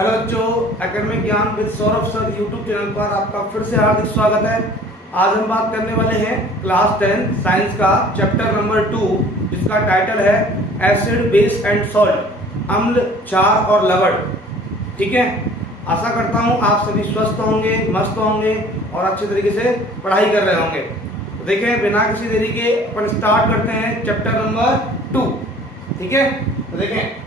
Hello बच्चों, academic ज्ञान with Saurabh sir YouTube channel पर आपका फिर से हार्दिक स्वागत है। आज हम बात करने वाले हैं क्लास 10 साइंस का चैप्टर नंबर 2, जिसका टाइटल है एसिड बेस एंड सॉल्ट, अम्ल, क्षार और लवण। ठीक है, आशा करता हूं आप सभी स्वस्थ होंगे, मस्त होंगे और अच्छे तरीके से पढ़ाई कर रहे होंगे। तो देखें, बिना किसी देरी के अपन स्टार्ट करते हैं चैप्टर नंबर 2। ठीक है, तो देखें,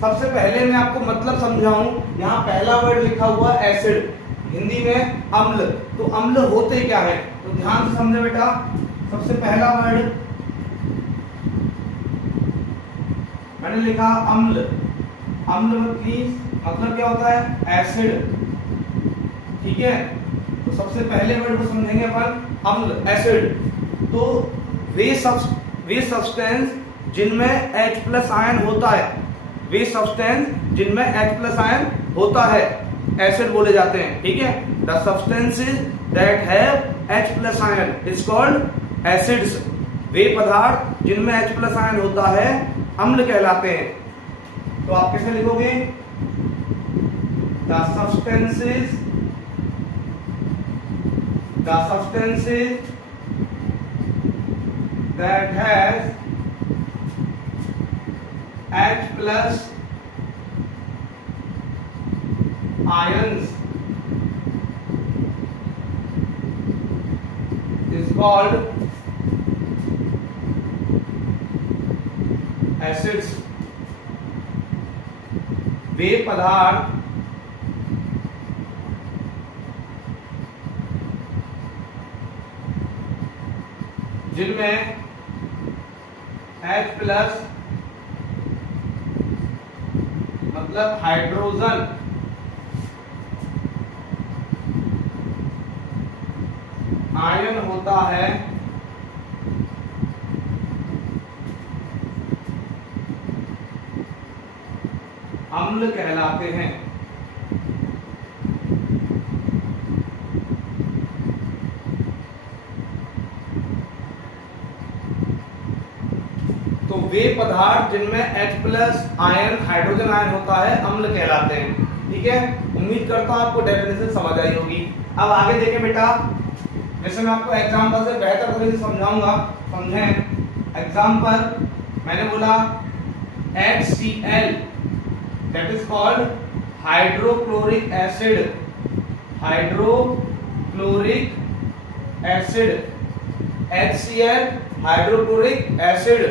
सबसे पहले मैं आपको मतलब समझाऊं। यहाँ पहला वर्ड लिखा हुआ एसिड, हिंदी में अम्ल। तो अम्ल होते क्या है, तो ध्यान से समझे बेटा। सबसे पहला वर्ड मैंने लिखा अम्ल। अम्ल मतलब क्या होता है, एसिड। ठीक है, तो सबसे पहले वर्ड को समझेंगे अपन, अम्ल, एसिड। तो वे सब्सटेंस जिनमें H+ आयन होता है, वे सब्सटेंस जिनमें H+ आयन होता है, एसिड बोले जाते हैं। ठीक है, the substances that have H+ ion is called acids. वे पदार्थ जिनमें H+ आयन होता है अम्ल कहलाते हैं। तो आप कैसे लिखोगे, the substances that has H+ ions is called acids। वे पदार्थ जिनमें H+ मतलब हाइड्रोजन आयन होता है, अम्ल कहलाते हैं। तो वे पदार्थ जिनमें H+ आयन, हाइड्रोजन आयन होता है, अम्ल कहलाते हैं। ठीक है, उम्मीद करता हूं आपको डेफिनेशन समझ आई होगी। अब आगे देखें बेटा, जैसे मैं आपको एग्जांपल से बेहतर तरीके से समझाऊंगा, समझें। एग्जांपल मैंने बोला HCl, that is called hydrochloric acid. Hydrochloric acid, HCl hydrochloric acid.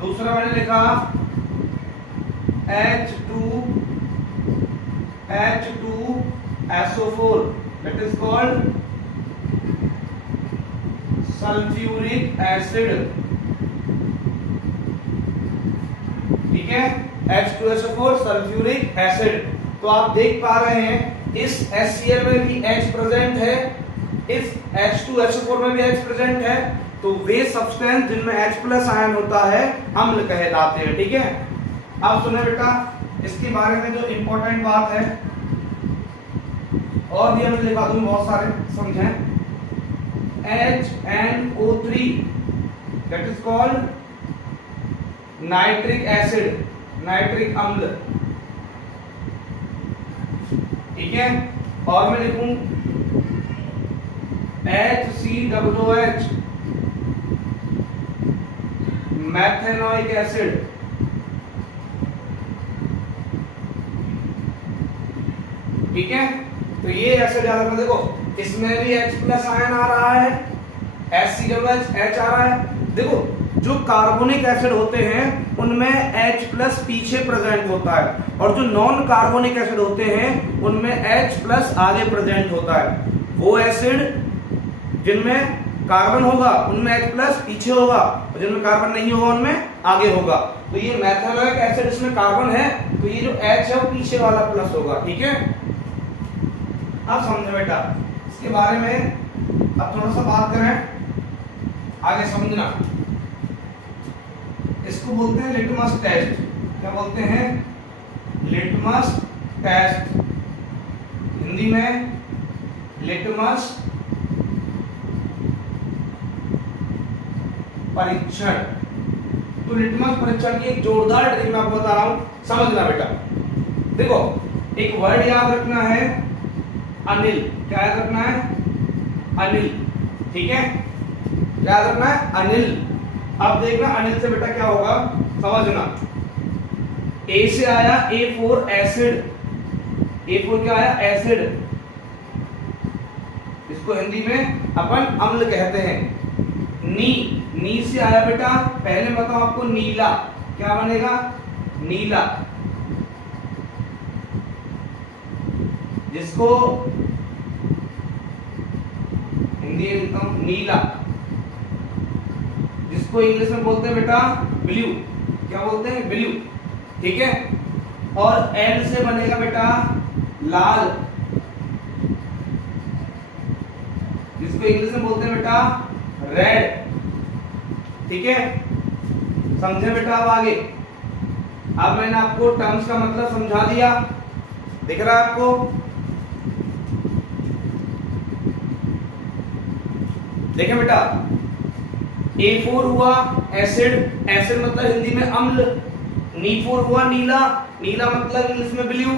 दूसरा मैंने लिखा H2SO4, that is called sulphuric acid. ठीक है, H2SO4 सल्फ्यूरिक एसिड। तो आप देख पा रहे हैं इस HCl में भी H प्रेजेंट है, इस H2SO4 में भी H प्रेजेंट है। तो वे सब्सटेंस जिनमें H+ आयन होता है अम्ल कहलाते हैं। ठीक है, अब सुने बेटा, इसके बारे में जो इंपॉर्टेंट बात है, और भी हमें लिखा दूं बहुत सारे, समझें। HNO3, that is called nitric acid, nitric अम्ल। ठीक है, और मैं लिखूं HCOOH, मैथेनोइक एसिड। ठीक है, तो ये एसिड याद रखना। देखो, इसमें भी H+ आयन आ रहा है, HCOOH H आ रहा है। देखो, जो कार्बोनिक एसिड होते हैं उनमें H+ पीछे प्रेजेंट होता है, और जो नॉन कार्बोनिक एसिड होते हैं उनमें H+ आगे प्रेजेंट होता है। वो एसिड जिनमें कार्बन होगा उनमें H+ पीछे होगा, और जिनमें कार्बन नहीं होगा उनमें आगे होगा। तो ये मैथेनोइक एसिड, इसमें कार्बन है, तो ये जो H है वो पीछे वाला प्लस होगा। ठीक है, अब समझे बेटा इसके बारे में। अब थोड़ा सा बात करें, आगे समझना। इसको बोलते हैं लिटमस टेस्ट। क्या बोलते हैं, लिटमस टेस्ट। हिंदी में लिटमस परीक्षण। तो तो लिटमस परीक्षण की एक जोरदार ट्रिक मैं आपको बता रहा हूं, समझना बेटा। देखो एक वर्ड याद रखना है अनिल। क्या याद रखना है? अनिल। ठीक है, क्या याद रखना है? अनिल। अब देखना अनिल से बेटा क्या होगा, समझना। ए से आया A4 एसिड। A4 क्या आया? एसिड। इसको हिंदी में अपन अम्ल कहते हैं। नी से आया बेटा, पहले बताओ आपको, नीला। क्या बनेगा? नीला। जिसको हिंदी में लिखता हूं नीला, जिसको इंग्लिश में बोलते हैं बेटा ब्लू। क्या बोलते हैं? ब्लू। ठीक है, और एल से बनेगा बेटा लाल, जिसको इंग्लिश में बोलते हैं बेटा रेड। ठीक है, समझे बेटा? अब आगे, अब मैंने आपको टर्म्स का मतलब समझा दिया, दिख रहा है आपको? देखें बेटा, A4 हुआ एसिड, एसिड मतलब हिंदी में अम्ल। N4 हुआ नीला, नीला मतलब इंग्लिश में ब्लू।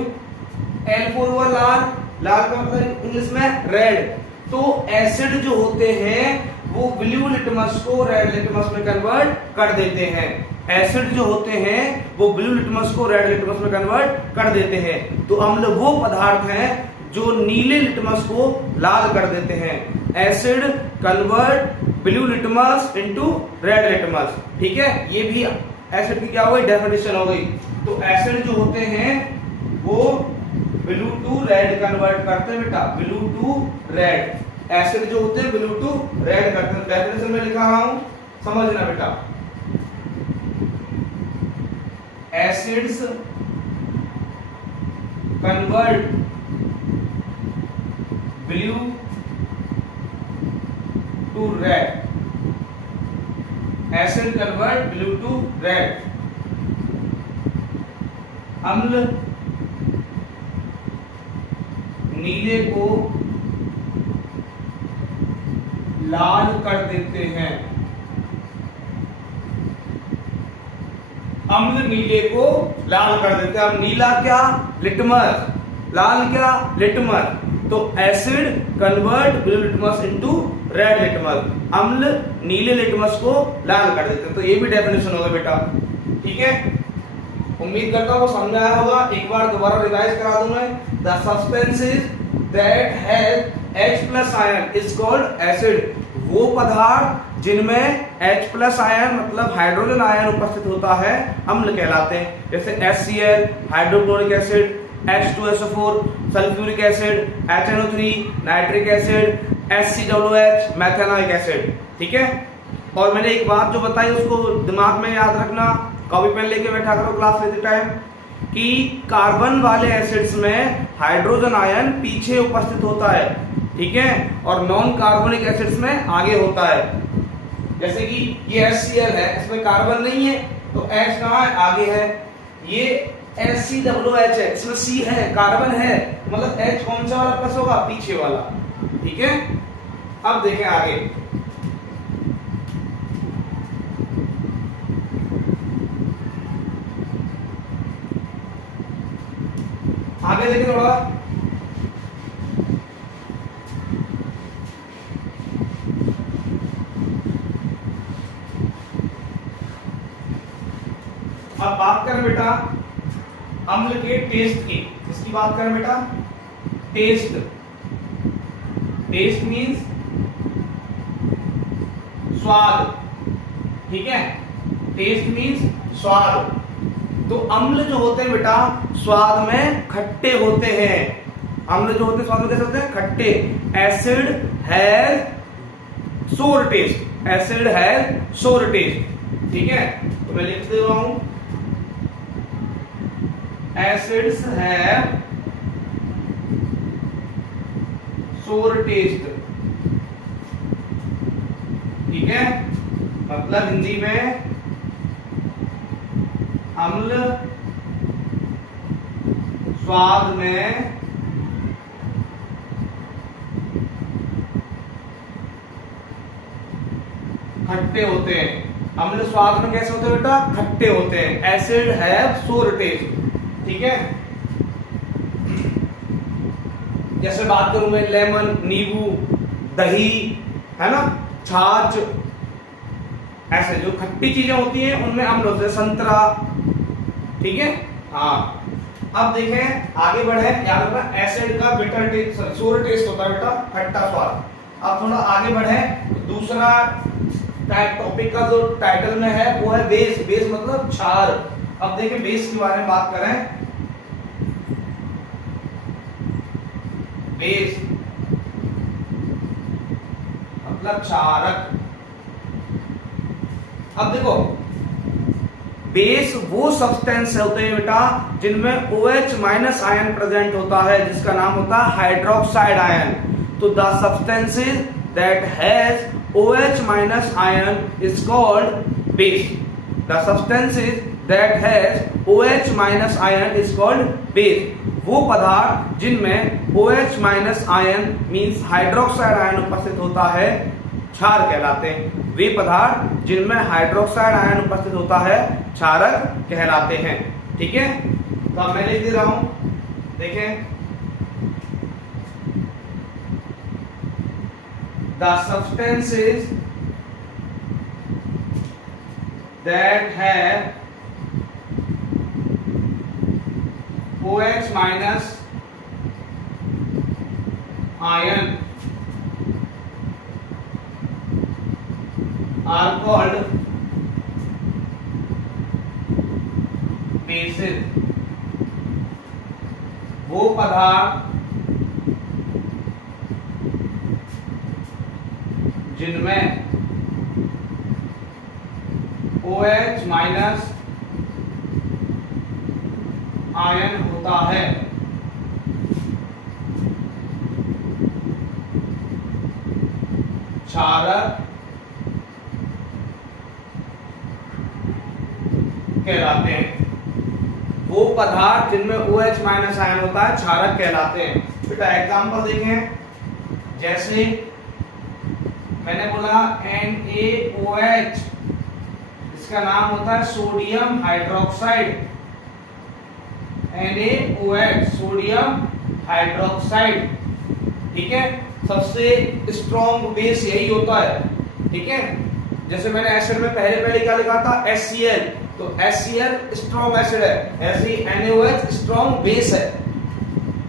L4 हुआ लाल, लाल का मतलब इंग्लिश में रेड। तो एसिड जो होते हैं वो ब्लू लिटमस को रेड लिटमस में कन्वर्ट कर देते हैं। एसिड जो होते हैं वो ब्लू लिटमस को रेड लिटमस में कन्वर्ट कर देते हैं। तो अम्ल वो पदार्थ हैं जो नीले लिटमस को लाल कर देते हैं। Acid convert blue litmus into red litmus. ठीक है, ये भी एसिड की क्या हो गई? डेफिनेशन हो गई। तो एसिड जो होते हैं वो ब्लू टू रेड कन्वर्ट करते हैं बेटा, ब्लू टू रेड। एसिड जो होते हैं ब्लू टू रेड करते हैं। डेफिनेशन में लिखा रहा हूं, समझना बेटा। Acids convert blue to red. Acid convert blue to red. अम्ल नीले को लाल कर देते हैं। अम्ल नीले को लाल कर देते हैं। अब नीला क्या? लिटमस। लाल क्या? लिटमस। तो acid convert blue litmus into red litmus. अम्ल नीले लिटमस को लाल कर देते हैं। तो ये भी डेफिनेशन होगा बेटा। ठीक है, उम्मीद करता हूं समझ में आया होगा। एक बार दोबारा रिवाइज करा दूं मैं। The substances that have H plus ion is called acid. वो पदार्थ जिनमें H प्लस आयन मतलब हाइड्रोजन आयन उपस्थित होता है अम्ल कहलाते हैं। जैसे HCl hydrochloric acid, H2SO4 sulphuric acid, HNO3 nitric acid, HCOOH methanoic acid. ठीक है, और मैंने एक बात जो बताई उसको दिमाग में याद रखना, कॉपी पेन लेके बैठा करो क्लास लेते टाइम, कि कार्बन वाले एसिड्स में हाइड्रोजन आयन पीछे उपस्थित होता है। ठीक है, और नॉन कार्बोनिक एसिड्स में आगे होता है। जैसे कि ये HCl है, इसमें कार्बन नहीं है तो H कहाँ है? आगे है। ये HCOOH है, इसमें C है, कार्बन है, मतलब H कौन सा वाला प्लस होगा? पीछे वाला। ठीक है, अब देखें आगे। आगे देखें थोड़ा। अब बात करें बेटा अम्ल के टेस्ट की। किसकी बात करें बेटा? टेस्ट। टेस्ट मीन्स स्वाद। ठीक है, टेस्ट मीन्स स्वाद। तो अम्ल जो होते हैं बेटा स्वाद में खट्टे होते हैं। अम्ल जो होते हैं स्वाद में कैसे होते हैं? खट्टे। एसिड हैज सोर टेस्ट। एसिड हैज सोर टेस्ट। ठीक है, तो मैं लिख दे रहा हूं, एसिड्स हैव सोर टेस्ट। ठीक है, मतलब हिंदी में अम्ल स्वाद में खट्टे होते हैं। अम्ल स्वाद में कैसे होते हैं बेटा? खट्टे होते हैं। एसिड हैव सोर टेस्ट। ठीक है, जैसे बात करूं मैं लेमन, नींबू, दही, है ना, छाछ, ऐसे जो खट्टी चीजें होती हैं उनमें अम्ल होते हैं, संतरा। ठीक है, हाँ। अब देखें आगे बढ़े, याद रखना एसिड का बिटर टेस्ट, सोर टेस्ट होता है बेटा, खट्टा स्वाद। अब थोड़ा आगे बढ़े, दूसरा टॉपिक का जो टाइटल में है वो है बेस। बेस मतलब क्षार। अब देखें बेस के बारे में बात करें। बेस मतलब क्षारक। अब देखो बेस वो सब्सटेंस होते हैं बेटा जिनमें OH माइनस आयन प्रेजेंट होता है, जिसका नाम होता है हाइड्रोक्साइड आयन। तो the substances that has OH minus ion is called base. The substances that has OH minus ion is called base. वो पदार्थ जिनमें OH minus ion means hydroxide ion उपस्थित होता है क्षार कहलाते हैं। वे पदार्थ जिनमें हाइड्रोक्साइड आयन उपस्थित होता है क्षारक कहलाते हैं। ठीक है, तो अब मैं लिख दे रहा हूं, देखें the substances that have OH minus ion are called bases। वो पदार्थ जिनमें OH माइनस आयन होता है क्षारक कहलाते हैं। वो पदार्थ जिनमें OH माइनस आयन होता है क्षारक कहलाते हैं। बेटा एग्जांपल देखें, जैसे मैंने बोला NaOH, इसका नाम होता है sodium hydroxide. NaOH sodium hydroxide. ठीक है, सबसे स्ट्रॉन्ग बेस यही होता है। ठीक है, जैसे मैंने एसिड में पहले क्या लिखा था HCl, तो HCl स्ट्रॉन्ग एसिड है, ऐसे ही NaOH स्ट्रॉन्ग बेस है।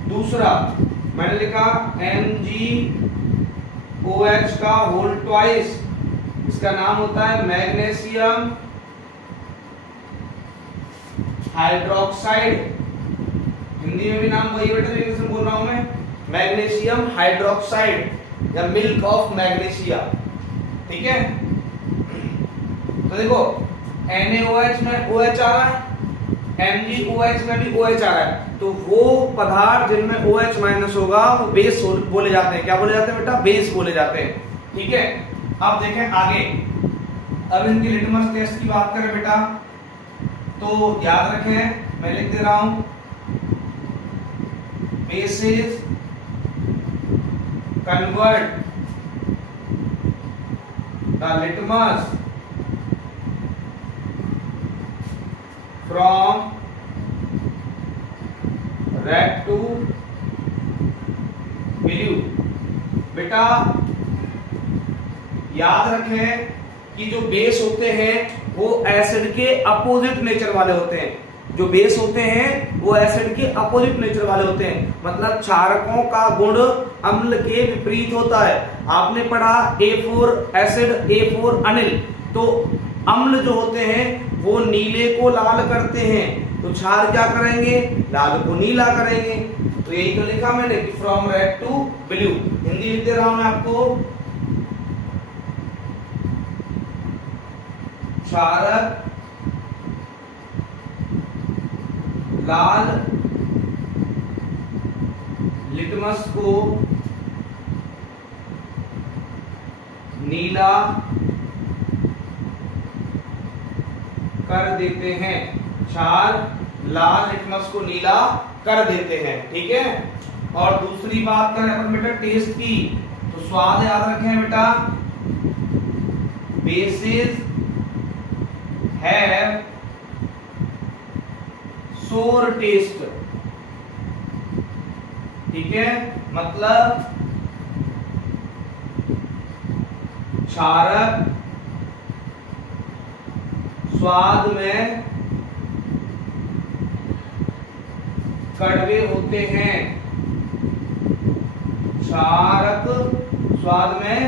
दूसरा मैंने लिखा MgOH का होल ट्वाइस, इसका नाम होता है मैग्नीशियम हाइड्रोक्साइड। हिंदी में भी नाम वही बेटा इंग्लिश में बोल रहा हूं मैं, मैग्नीशियम हाइड्रोक्साइड या मिल्क ऑफ मैग्नीशिया। ठीक है, तो देखो NaOH में OH आ रहा है, MgOH में भी OH आ रहा है, तो वो पदार्थ जिनमें OH माइनस होगा वो बेस बोले जाते हैं। क्या बोले जाते हैं बेटा? बेस बोले जाते हैं। ठीक है, अब देखें आगे, अब इनकी लिटमस टेस्ट की बात करें बेटा, तो याद रखें मैं लिख दे रहा हूं basis convert the litmus from red to blue। बेटा याद रखें कि जो बेस होते हैं वो एसिड के अपोजिट नेचर वाले होते हैं। जो बेस होते हैं वो एसिड के अपोजिट नेचर वाले होते हैं, मतलब क्षारकों का गुण अम्ल के विपरीत होता है। आपने पढ़ा A4 एसिड, A4 अनिल, तो अम्ल जो होते हैं वो नीले को लाल करते हैं, तो क्षार क्या करेंगे? लाल को नीला करेंगे। तो यही तो लिखा मैंने कि from red to blue. Hindi लिख दे रहा हूं मैं आपको, क्षारक लाल लिटमस को नीला कर देते हैं। क्षार लाल लिटमस को नीला कर देते हैं। ठीक है, और दूसरी बात करें अपन बेटा टेस्ट की, तो स्वाद याद रखें बेटा, बेसिस हैव सोर टेस्ट, ठीक है, मतलब क्षारक स्वाद में कड़वे होते हैं, क्षारक स्वाद में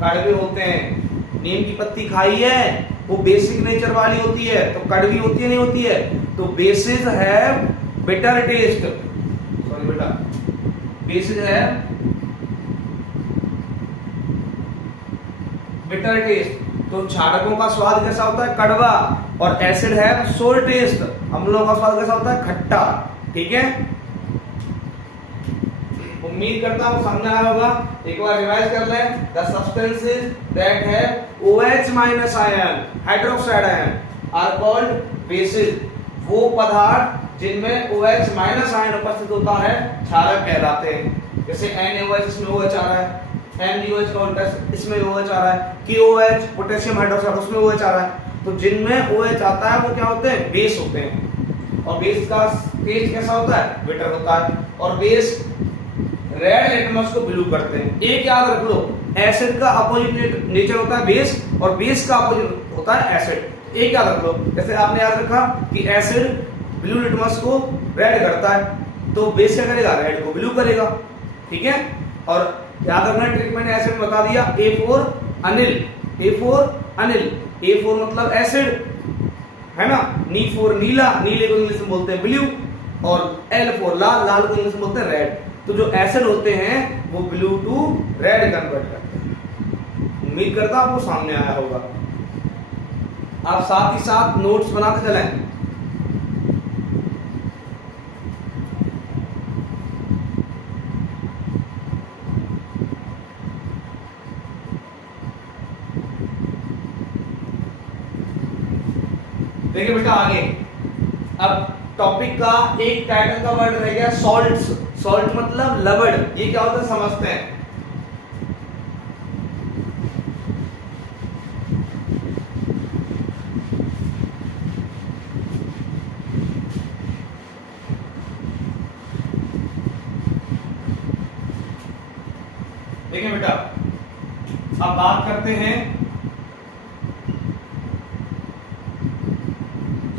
कड़वे होते हैं। नीम की पत्ती खाई है, वो बेसिक नेचर वाली होती है, तो कड़वी होती है नहीं होती है, तो बेसिस है बिटर टेस्ट, सॉरी बेटा, बेसिस है बिटर टेस्ट। तो क्षारकों का स्वाद कैसा होता है, कड़वा, और एसिड है सोर टेस्ट, अम्लों का स्वाद कैसा होता है, खट्टा, ठीक है। उम्मीद करता हूं समझ आया होगा। एक बार रिवाइज कर लें। The substances that have OH minus ion, hydroxide ion, are called bases. वो पदार्थ जिनमें OH माइनस आयन उपस्थित होता है क्षारक कहलाते हैं। जैसे NaOH, इसमें OH आ रहा है, MgOH का उल्टा इसमें OH आ रहा है, KOH पोटेशियम हाइड्रोक्साइड, उसमें OH आ रहा है। तो जिनमें OH आता है वो क्या होते हैं, बेस होते हैं। और बेस का टेस्ट कैसा होता है, बिटर होता है। और बेस रेड लिटमस को ब्लू करते हैं। एक याद रख लो, एसिड का अपोजिट नेचर होता है बेस, और बेस का अपोजिट होता है एसिड। एक याद रख लो, जैसे आपने याद रखा कि एसिड ब्लू लिटमस को रेड करता है, तो बेस क्या करेगा, रेड को ब्लू करेगा, ठीक है। और याद रखना ट्रिक मैंने एसिड में बता दिया, A4 Anil, A4 Anil, A4 मतलब एसिड है ना, Ni4 नीला, नीले को इंग्लिश में बोलते हैं ब्लू, और L4 लाल, लाल को इंग्लिश में बोलते हैं रेड। तो जो एसिड होते हैं वो ब्लू टू रेड कन्वर्ट करते हैं। उम्मीद करता हूं आपको सामने आया होगा। आप साथ ही साथ नोट्स बनाते चलें। देखिए बेटा आगे, अब टॉपिक का एक टाइटल का वर्ड रह गया सॉल्ट्स। सॉल्ट मतलब लवण, ये क्या होता है समझते हैं। देखिए बेटा, अब बात करते हैं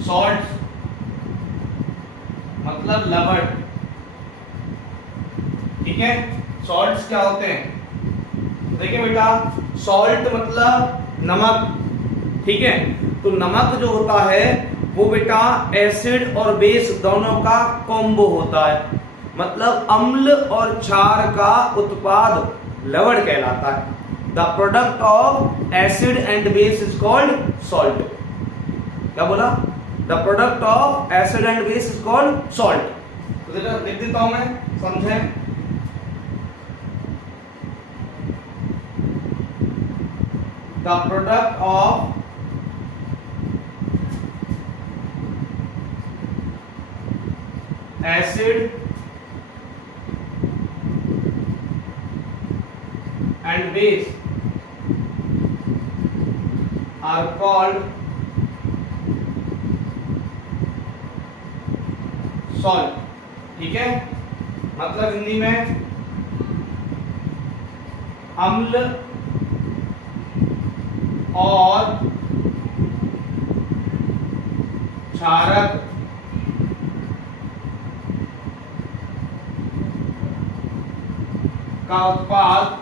सॉल्ट मतलब लवण, ठीक है। सॉल्ट्स क्या होते हैं, देखिए बेटा, सॉल्ट मतलब नमक, ठीक है। तो नमक जो होता है वो बेटा एसिड और बेस दोनों का कॉम्बो होता है, मतलब अम्ल और क्षार का उत्पाद लवण कहलाता है। The product of acid and base is called salt. क्या बोला, the product of acid and base is called salt. तो देखो लिख देता हूं मैं, समझें। The product of acid and base are called salt, ठीक है। मतलब हिंदी में अम्ल और क्षारक का उत्पाद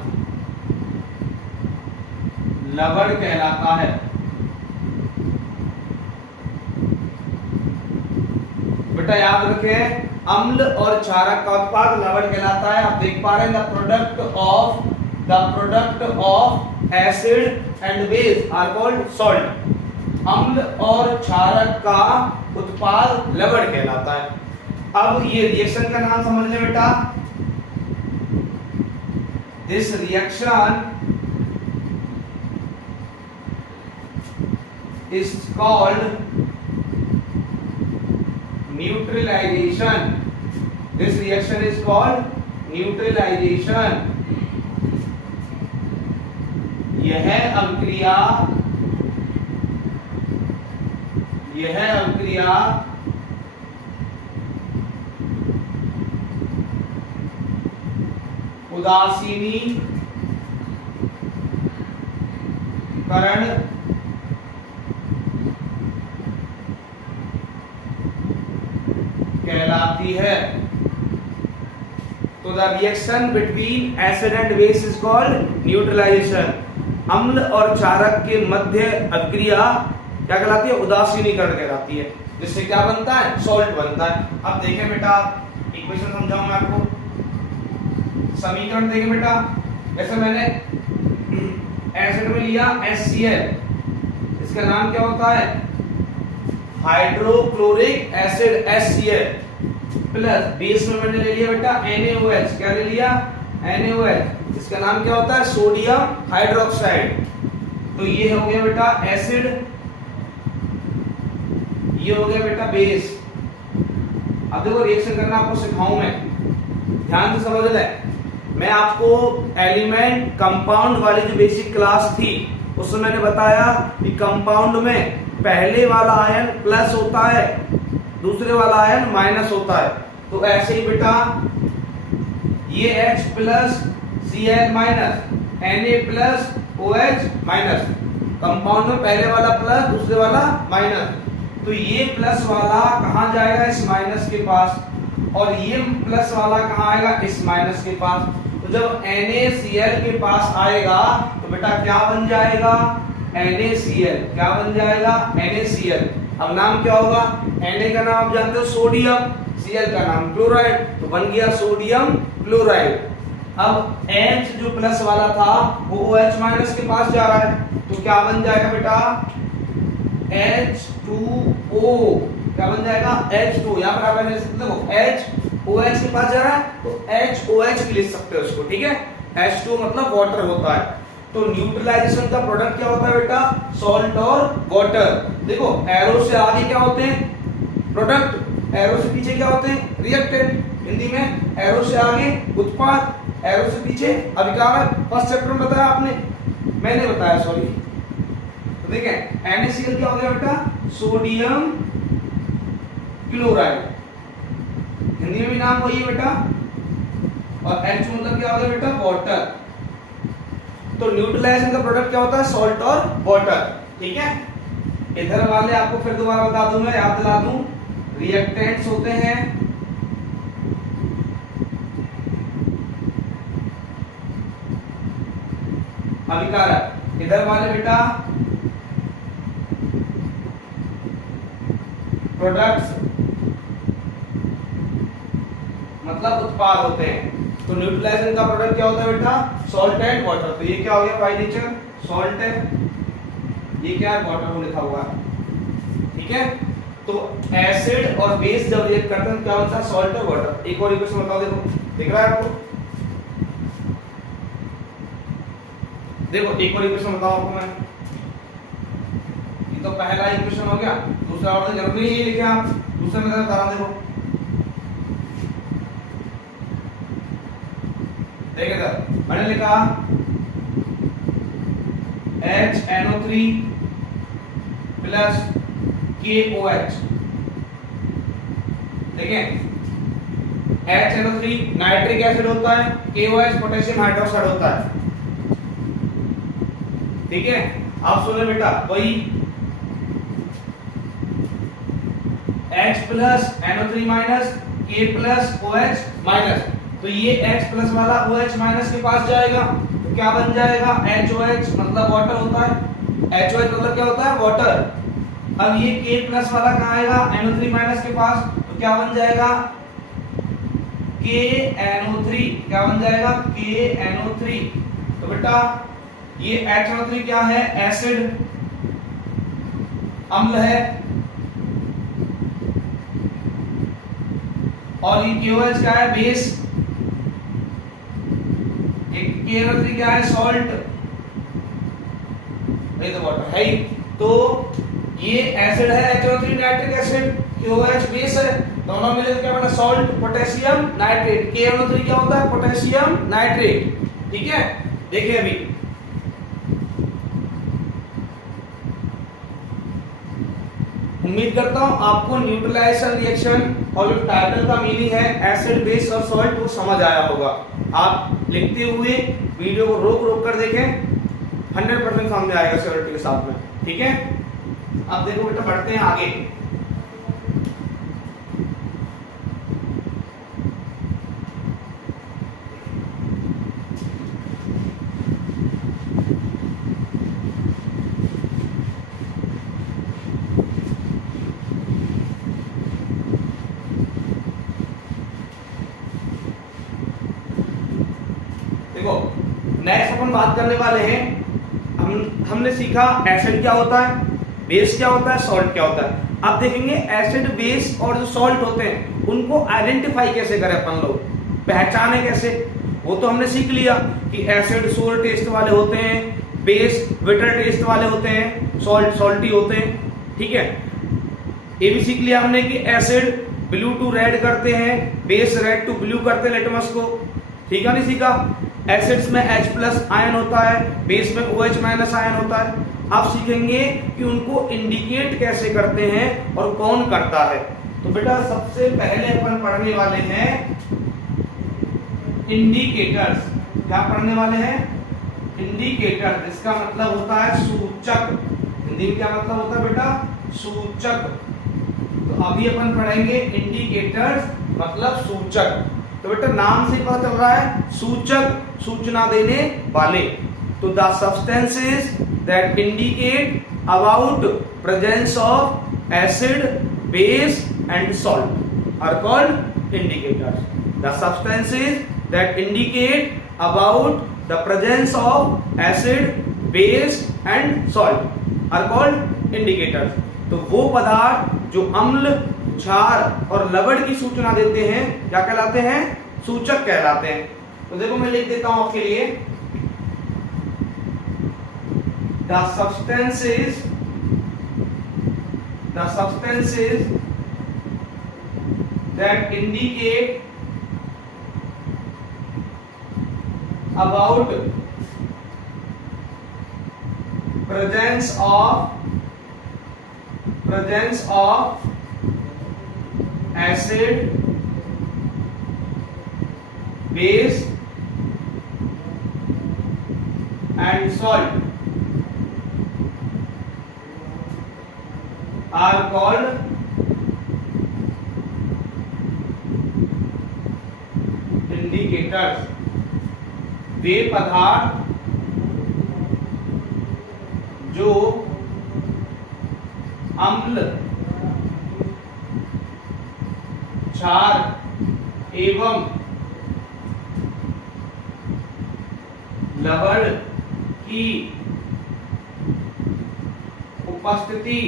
लवण कहलाता है। बेटा याद रखें, अम्ल और क्षारक का उत्पाद लवण कहलाता है। आप देख पा रहे हैं, the product of acid and base are called salt. अम्ल और क्षारक का उत्पाद लवण कहलाता है। अब ये रिएक्शन का नाम समझ ले बेटा। This reaction is called neutralization. This reaction is called neutralization. यह अभिक्रिया यह अभिक्रिया उदासीनीकरण कहलाती है। तो the reaction between acid and base is called neutralisation. अम्ल और क्षारक के मध्य अभिक्रिया क्या कहलाती है? उदासीनीकरण कहलाती है, जिससे क्या बनता है? सॉल्ट बनता है। अब देखें बेटा, इक्वेशन समझाऊं मैं आपको, समीकरण देखें बेटा। जैसे मैंने एसिड में लिया HCl, इसका नाम क्या होता है? Hydrochloric acid HCl, plus base में मैंने ले लिया बेटा NaOH। क्या ले लिया? NaOH। इसका नाम क्या होता है? Sodium hydroxide. तो ये हो गया बेटा एसिड, ये हो गया बेटा बेस। अब देखो रिएक्शन करना आपको सिखाऊं मैं, ध्यान से समझ ले। मैं आपको एलिमेंट कंपाउंड वाली जो बेसिक क्लास थी उसमें मैंने बताया कि कंपाउंड में पहले वाला आयन प्लस होता है, दूसरे वाला आयन माइनस होता है। तो ऐसे ही बेटा ये H plus Cl minus Na plus OH minus, compound में पहले वाला प्लस दूसरे वाला माइनस। तो ये प्लस वाला कहां जाएगा? इस माइनस के पास, और ये प्लस वाला कहां आएगा? इस माइनस के पास। तो जब NaCl के पास आएगा तो बेटा क्या बन जाएगा? NaCl। क्या बन जाएगा? NaCl। अब नाम क्या होगा? Na का नाम आप जानते हो सोडियम, Cl का नाम क्लोराइड, तो बन गया सोडियम क्लोराइड। अब H जो प्लस वाला था वो OH माइनस के पास जा रहा है, तो क्या बन जाएगा बेटा? H2O। क्या बन जाएगा? H2। यहाँ पर आप देखो HOH के पास जा रहा है तो HOH भी लिख सकते हो उसको, ठीक है? H2 मतलब वाटर होता है। तो न्यूट्रलाइजेशन का प्रोडक्ट क्या होता है बेटा? सॉल्ट और वाटर। देखो एरो से आगे क्या होते हैं? प्रोडक्ट। एरो से पीछे क्या होते हैं? रिएक्टेंट। हिंदी में एरो से आगे उत्पाद, एरो से पीछे अभिकारक। फर्स्ट चैप्टर में बताया आपने, मैंने बताया, सॉरी। तो देखें NaCl क्या हो गया बेटा? सोडियम क्लोराइड, हिंदी में भी नाम वही है बेटा। और H मतलब क्या हो गया बेटा? वाटर। तो न्यूट्रलाइजेशन का प्रोडक्ट क्या होता है? सॉल्ट और वाटर, ठीक है? इधर वाले आपको फिर दोबारा बता दूं, मैं याद दिला दूं, रिएक्टेंट्स होते हैं अभिकारक। इधर वाले बेटा प्रोडक्ट्स मतलब उत्पाद होते हैं। तो न्यूट्रलाइजेशन का प्रोडक्ट क्या होता है बेटा? Salt and water. तो ये क्या हो गया बाय नेचर? सॉल्ट है, ये क्या है? वाटर को लिखा हुआ है, ठीक है? तो एसिड और बेस जब रिएक्ट करते हैं क्या बनता है? सॉल्ट और वाटर। एक और इक्वेशन बताओ, देखो दिख रहा है आपको? देखो एक और इक्वेशन बताओ आपको मैं। ये तो पहला इक्वेशन हो गया, दूसरा और जरूरी नहीं लिखे आप, दूसरे में बता रहा। देखो देखिए मैंने लिखा HNO3 प्लस KOH। देखिए HNO3 नाइट्रिक एसिड होता है, KOH पोटेशियम हाइड्रोक्साइड होता है, ठीक है? आप सुने बेटा, वही H plus NO3 minus K plus OH minus. तो ये H प्लस वाला OH माइनस के पास जाएगा तो क्या बन जाएगा? HOH मतलब वाटर होता है। HOH मतलब क्या होता है? वाटर। अब ये K प्लस वाला कहाँ आएगा? NO3 माइनस के पास, तो क्या बन जाएगा? KNO3। क्या बन जाएगा? KNO3। तो बेटा ये HNO3 क्या है? एसिड, अम्ल है, और ये KOH क्या है? बेस। KNO3 क्या है? सॉल्ट, नहीं तो वाटर है ही। तो ये एसिड है HNO3 nitric acid, KOH base है, दोनों मिलकर क्या बना? Salt, potassium nitrate. KNO3 क्या होता है? पोटेशियम नाइट्रेट, ठीक है? देखिए अभी उम्मीद करता हूं आपको न्यूट्रलाइजेशन रिएक्शन और जो टाइटल का मीनिंग है एसिड बेस और सॉल्ट वो समझ आया होगा। आप लिखते हुए वीडियो को रोक रोक कर देखें, 100% समझ में आएगा श्योरिटी के साथ में। ठीक है, अब देखो बेटा बढ़ते हैं आगे। नेक्स्ट अपन बात करने वाले हैं, हमने सीखा एसिड क्या होता है, बेस क्या होता है, सॉल्ट क्या होता है। अब देखेंगे एसिड बेस और जो सॉल्ट होते हैं उनको आइडेंटिफाई कैसे करें अपन लोग, पहचाने कैसे। वो तो हमने सीख लिया कि एसिड सोर टेस्ट वाले होते हैं, बेस बिटर टेस्ट वाले होते हैं, सॉल्ट सॉल्टी होते हैं। ठीक है, ये भी सीख लिया हमने कि एसिड ब्लू टू रेड करते हैं, बेस रेड टू ब्लू करते हैं लिटमस को। ठीक है, नहीं सीखा। एसिड्स में H+ आयन होता है, बेस में OH- आयन होता है। अब सीखेंगे कि उनको इंडिकेट कैसे करते हैं और कौन करता है। तो बेटा सबसे पहले अपन पढ़ने वाले हैं इंडिकेटर्स। क्या पढ़ने वाले हैं? इंडिकेटर, जिसका मतलब होता है सूचक। हिंदी में क्या मतलब होता है बेटा? सूचक। तो अभी अपन पढ़ेंगे इंडिकेटर्स मतलब सूचक। तो बेटा नाम से पता चल रहा है सूचक, सूचना देने वाले। तो the substances that indicate about presence of acid, base and salt are called indicators. The substances that indicate about the presence of acid, base and salt are called indicators. तो वो पदार्थ जो अम्ल, क्षार और लवण की सूचना देते हैं क्या कहलाते हैं? सूचक कहलाते हैं। तो देखो मैं लिख देता हूं आपके लिए, the substances that indicate about presence of acid, base and salt are called indicators. वे पदार्थ जो अम्ल, क्षार एवं लवण की उपस्थिति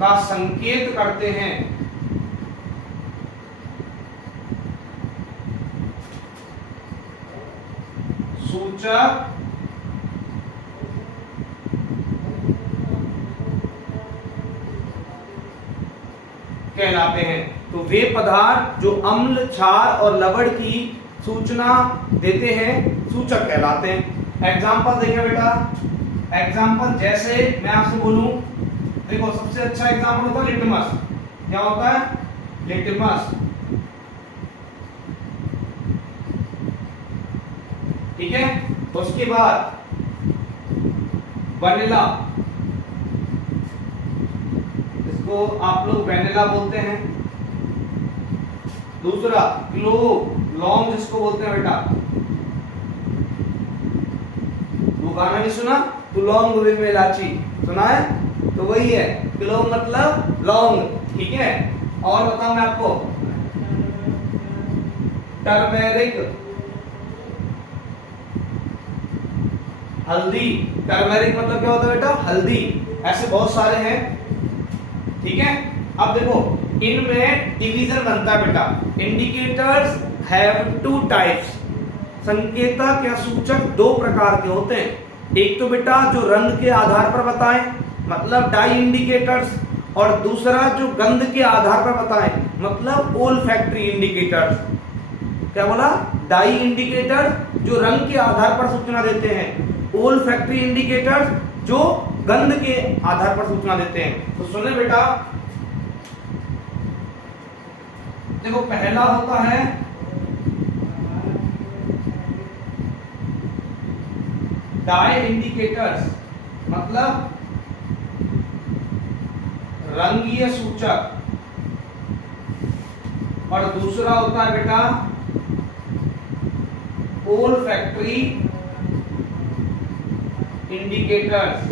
का संकेत करते हैं। सूचक कहलाते हैं। तो वे पदार्थ जो अम्ल, क्षार और लवण की सूचना देते हैं सूचक कहलाते हैं। एग्जाम्पल देखिए बेटा, एग्जाम्पल जैसे मैं आपसे बोलूं, देखो सबसे अच्छा एग्जाम्पल होता है लिटमस। क्या होता है? लिटमस। ठीक है, तो उसके बाद वनीला, इसको आप लोग वैनिला बोलते हैं। दूसरा क्लोव, लौंग जिसको बोलते हैं बेटा। वो गाना नहीं सुना? तो लौंग में इलायची सुना है? तो वही है, क्लोव मतलब लौंग। ठीक है, और बताऊं मैं आपको, टर्मेरिक, हल्दी। टर्मेरिक मतलब क्या होता है बेटा? हल्दी। ऐसे बहुत सारे हैं। ठीक है, अब देखो इनमें डिवीजन बनता है बेटा। Indicators have two types. संकेतक या सूचक दो प्रकार के होते हैं। एक तो बेटा जो रंग के आधार पर बताएं, मतलब डाई इंडिकेटर्स, और दूसरा जो गंध के आधार पर बताएं, मतलब ओल्फैक्टरी इंडिकेटर्स। क्या बोला? डाई इंडिकेटर जो रंग के आधार पर सूचना देते हैं, ओल्फैक्टरी इंडिकेटर्स जो गंध के आधार पर सूचना देते हैं। तो सुने बेटा, देखो पहला होता है डाई इंडिकेटर्स, मतलब रंगीय सूचक, और दूसरा होता है बेटा ओल्फैक्टरी इंडिकेटर्स,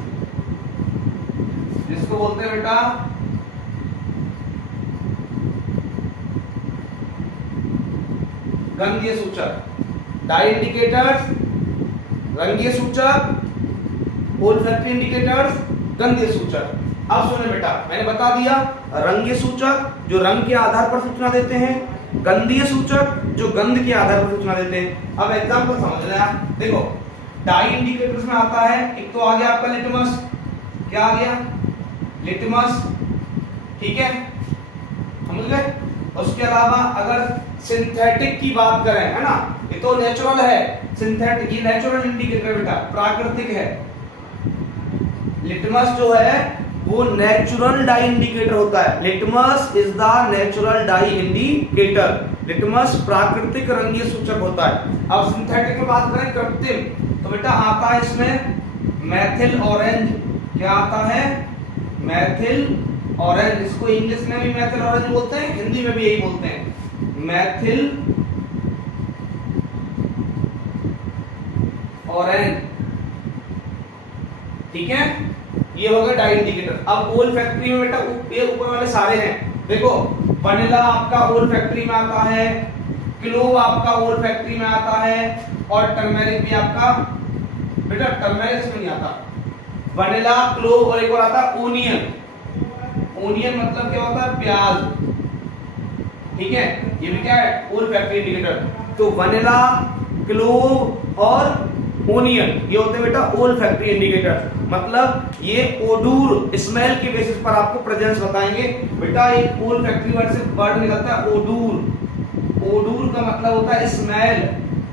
जिसको बोलते हैं बेटा गंधीय सूचक। डाई इंडिकेटर्स रंगीय सूचक, ओल्फैक्टरी इंडिकेटर्स गंधीय सूचक। अब सुने बेटा, मैंने बता दिया रंगीय सूचक जो रंग के आधार पर सूचना देते हैं, गंधीय सूचक जो गंध के आधार पर सूचना देते हैं। अब एग्जांपल समझ लेना, देखो डाई इंडिकेटर्स में आता है, एक तो आ गया आपका लिटमस, क्या आ गया लिटमस, ठीक है समझ गए। उसके अलावा अगर सिंथेटिक की बात करें, है ना, ये तो नेचुरल है, सिंथेटिक ये नेचुरल इंडिकेटर बेटा, प्राकृतिक है। लिटमस जो है वो नेचुरल डाई इंडिकेटर होता है, litmus is the natural die indicator, litmus प्राकृतिक रंगीय सूचक होता है। अब सिंथेटिक में बात करें कृत्रिम, तो बेटा आता है इसमें मैथिल ऑरेंज, क्या आता है मैथिल ऑरेंज, इसको इंग्लिश में भी मैथिल ऑरेंज बोलते हैं, हिंदी में भी यही बोलते हैं मैथिल ऑरेंज, ठीक है, ये हो गया डाई इंडिकेटर। अब ओल्फैक्टरी में बेटा ये ऊपर वाले सारे हैं, देखो वनीला आपका ओल्फैक्टरी में आता है, क्लोव आपका ओल्फैक्टरी में आता है, और टर्मेरिक भी आपका बेटा टर्मेरिक में नहीं आता, वनीला क्लोव और एक और आता है ओनियन, ओनियन मतलब क्या होता है प्याज, ठीक है, ये भी क्या है ओल्फैक्टरी इंडिकेटर। तो वनीला क्लोव और ओनियन ये होते हैं बेटा ओल्फैक्टरी इंडिकेटर, मतलब ये ओडूर स्मेल के बेसिस पर आपको प्रेजेंस बताएंगे। बेटा एक ओल्फैक्टरी वर्ड से वर्ड निकलता है ओडूर, ओडूर का मतलब होता है स्मेल,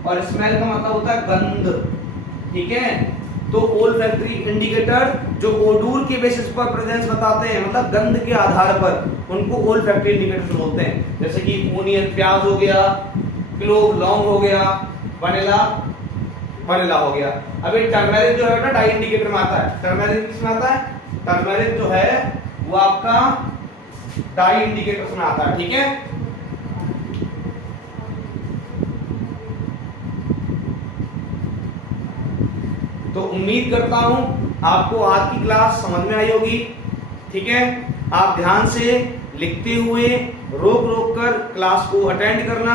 और स्मेल का मतलब होता है गंध, ठीक है। तो ओल्फैक्टरी इंडिकेटर जो ओडूर के बेसिस पर प्रेजेंस बताते हैं, मतलब गंध के आधार पर, उनको ओल्फैक्टरी इंडिकेटर बोलते हैं। जैसे कि ओनियन प्याज हो गया, क्लोव लौंग हो गया, वनीला हो गया। अभी टर्मेरिक जो है बेटा डाई इंडिकेटर में आता है, टर्मेरिक किसमें आता है, टर्मेरिक जो है वो आपका डाई इंडिकेटर में आता है, ठीक है। तो उम्मीद करता हूं आपको आज की क्लास समझ में आई होगी, ठीक है। आप ध्यान से लिखते हुए रोक कर क्लास को अटेंड करना,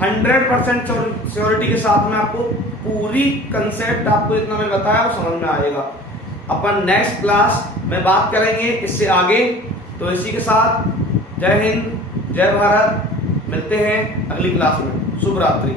100% श्योरिटी के साथ में आपको पूरी कंसेप्ट आपको इतना मैंने बताया वो समझ में आएगा। अपन नेक्स्ट क्लास में बात करेंगे इससे आगे। तो इसी के साथ जय हिंद, जय भारत, मिलते हैं अगली क्लास में। शुभ रात्रि।